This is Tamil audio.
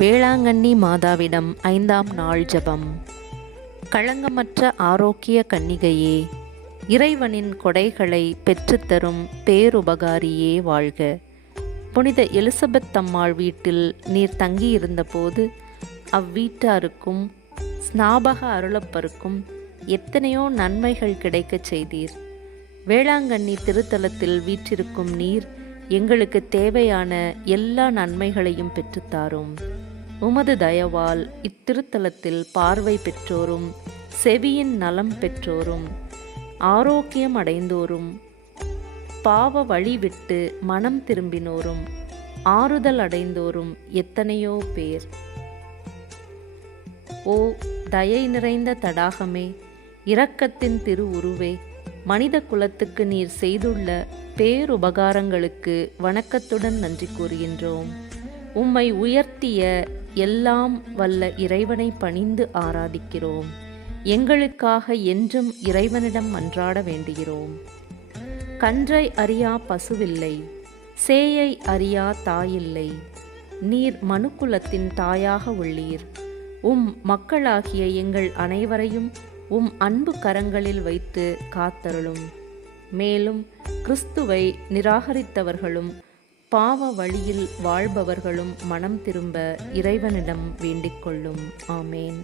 வேளாங்கண்ணி மாதாவிடம் 5ஆம் நாள் ஜெபம். களங்கமற்ற ஆரோக்கிய கன்னிகையே, இறைவனின் கொடைகளை பெற்றுத்தரும் பேருபகாரியே வாழ்க. புனித எலிசபெத் அம்மாள் வீட்டில் நீர் தங்கியிருந்தபோது அவ்வீட்டாருக்கும் ஸ்நாபக அருளப்பருக்கும் எத்தனையோ நன்மைகள் கிடைக்கச் செய்தீர். வேளாங்கண்ணி திருத்தலத்தில் வீற்றிருக்கும் நீர் எங்களுக்கு தேவையான எல்லா நன்மைகளையும் பெற்றுத்தாரும். உமது தயவால் இத்திருத்தலத்தில் பார்வை பெற்றோரும், செவியின் நலம் பெற்றோரும், ஆரோக்கியம் அடைந்தோரும், பாவ வழி விட்டு மனம் திரும்பினோரும், ஆறுதல் அடைந்தோரும் எத்தனையோ பேர். ஓ தயை நிறைந்த தடாகமே, இரக்கத்தின் திருவுருவே, மனித குலத்துக்கு நீர் செய்துள்ள பேருபகாரங்களுக்கு வணக்கத்துடன் நன்றி கூறுகின்றோம். உம்மை உயர்த்திய எல்லாம் வல்ல இறைவனை பணிந்து ஆராதிக்கிறோம். எங்களுக்காக என்றும் இறைவனிடம் மன்றாட வேண்டுகிறோம். கன்றை அறியா பசுவில்லை, சேயை அறியா தாயில்லை. நீர் மனுக்குலத்தின் தாயாக உள்ளீர். மக்களாகிய எங்கள் அனைவரையும் அன்பு கரங்களில் வைத்து காத்தருளும். மேலும் கிறிஸ்துவை நிராகரித்தவர்களும் பாவ வழியில் வாழ்பவர்களும் மனம் திரும்ப இறைவனிடம் வேண்டிக் கொள்ளும். ஆமேன்.